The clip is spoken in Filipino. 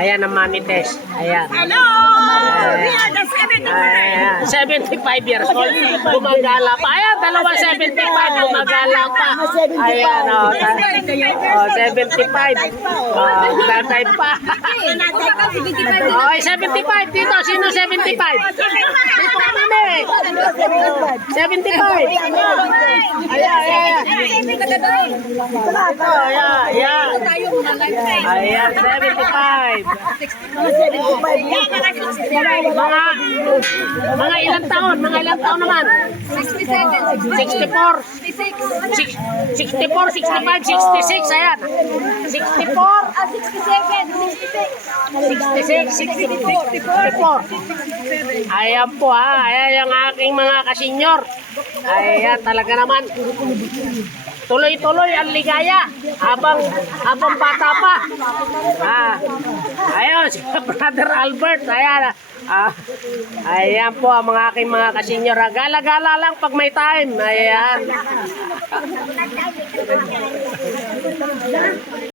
Ayan ang money test. Ayan. Hello! We are the 75. Ayan, 75 years old. Gumagala pa. Ayan, dalawa 75. Gumagala pa. Ayan, o. 75. Tatay pa. Okay, 75 dito. Sino 75? Dito kami. 75. Ayan, ayan. Ito, ayan. Ayan, 75. Mga ilang taon? Mga ilang taon naman? 64. 64, 65, 66. Ayan. 64. 66, 64. Ayan po ha. Ayan yung aking mga kasenyor. Ayan talaga naman. Tuloy-tuloy ang ligaya habang bata pa. Ayun, si Brother Albert. Ayan. Ayan po ang mga aking mga kasenyor. Gala-gala lang pag may time. Ayan.